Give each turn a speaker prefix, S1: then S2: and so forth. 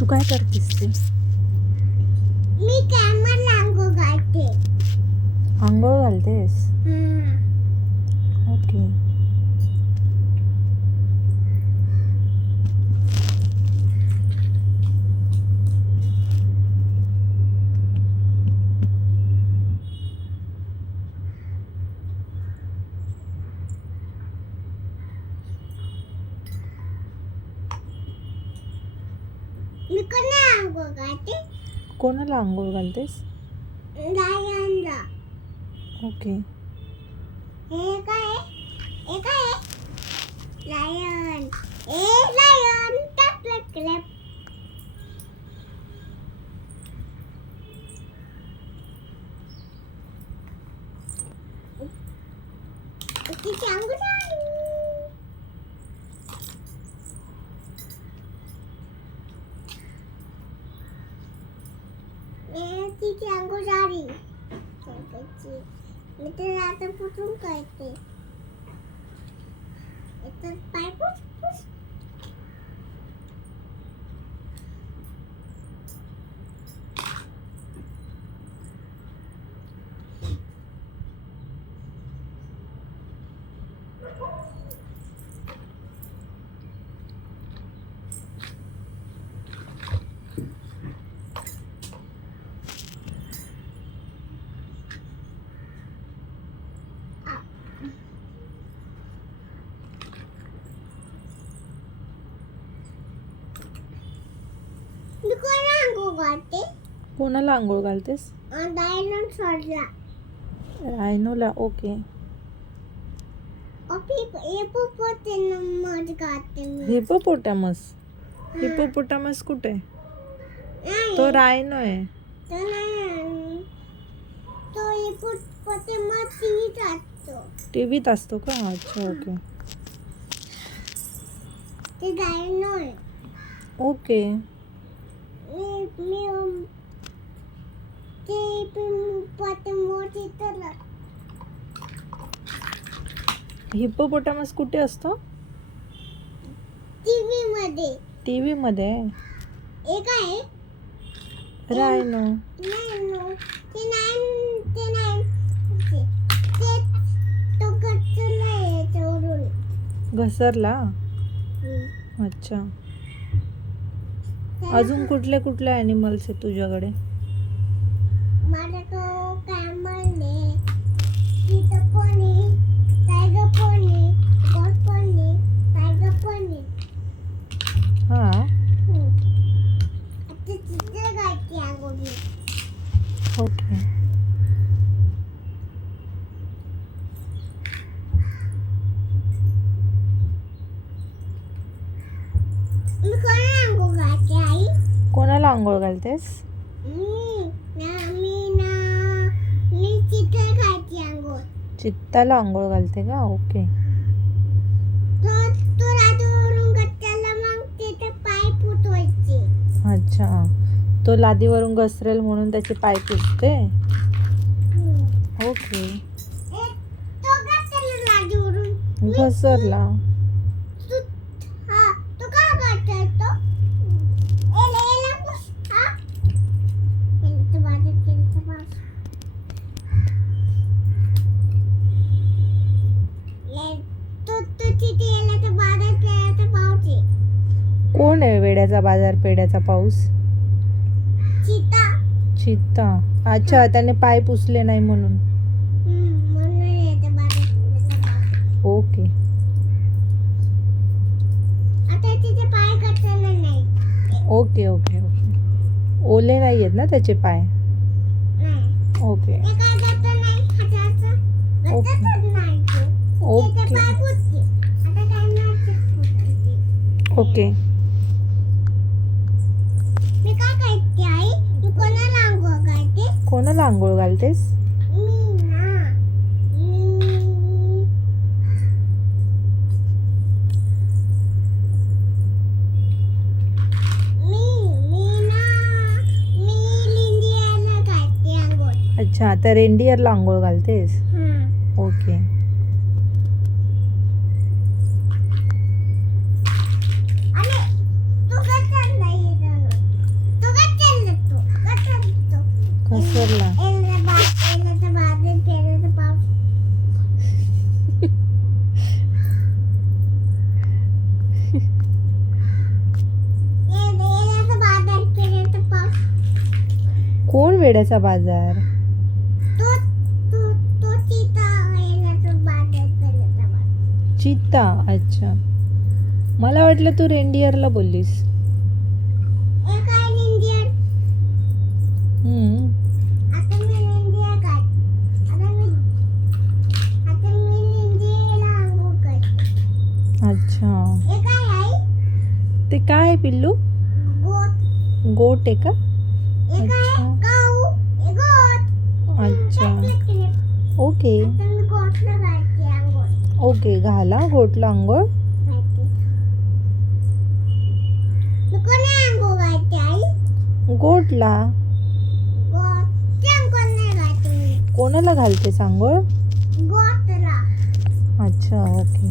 S1: तू काय करतेस ते?
S2: मी कॅमरा लांगो घालते.
S1: आंघोळ घालतेस? ओके
S2: मी कोणा लांगो घालते?
S1: कोणाला आंघोळ घालतेस?
S2: लायनला
S1: ओके.
S2: हे काय हे काय लायन ए लायन क्लॅप तिची अंगू त्याची मी तर आता पुसून करते याच्यात पाय पुस पुस मी कोणा अंगू घालते.
S1: कोणाला आंघोळ घालतेस?
S2: डायनॉन सोडला.
S1: रायनोला ओके.
S2: हे नंबर घालते मी.
S1: हिपोपोटॅमस? हिपोपोटॅमस कुठे?
S2: नाही.
S1: तो रायनो आहे.
S2: तो नाही टीव्हीत असतो.
S1: टीव्हीत असतो का? अच्छा ओके.
S2: ते डायनो आहे.
S1: ओके.
S2: मी ते
S1: हिपोपोटॅमस कुठे असतो?
S2: टीव्ही मध्ये
S1: टीव्ही मध्ये.
S2: एक आहे.
S1: रायनो.
S2: नाही नो ते नाही ते नाही ते ते
S1: घसरला?
S2: हम्म.
S1: अच्छा. अजून कुठले कुठले ॲनिमल्स आहेत तुझ्याकडे?
S2: मला तो कॅमल तिथं कोणी टायगर कोणी गॉड कोणी टायगर कोणी
S1: हां
S2: आता तिथं गायची अगोदर
S1: ओके
S2: मी कोणा अंगो गायचे आई
S1: कोणाला आंघोळ घालतेस? चित्ताला आंघोळ घालते का? ओके. अच्छा. तो लादीवरून घसरेल म्हणून त्याचे पाय पुसते? ओके. घसरला
S2: तू हा तो का करतोय तो एला एला पुस हा एला तो बाजू केला तो बाजू ले तो तो तिथे एला तो बाजू केला तो पावचे
S1: कोण आहे वेड्याचा बाजार पेड्याचा पाऊस?
S2: चिता.
S1: चित्ता अच्छा त्याने पाय पुसले नाही म्हणून. ओके. Okay okay okay. ओले नाही आहेत ना त्याचे पाय? ओके. ओके. ओके.
S2: तिथे पाय फुटते आता काय नाही फुटायचे
S1: ओके
S2: मी काय करते आई मी कोणाला अंघोळ करते
S1: कोणाला आंघोळ घालतेस? अच्छा तर रेंडियरला आंघोळ घालतेस? ओके.
S2: घसरला कोण वेड्याचा बाजार? चित्ता अच्छा. मला वाटलं तू रेंडियरला बोललीस. ते काय आहे पिल्लू?
S1: गोट.
S2: आहे का? अच्छा. अच्छा. ओके. ओके घाला गोटला अंघोळ गोटला. कोणाला
S1: घालते
S2: सांगोळ अच्छा ओके.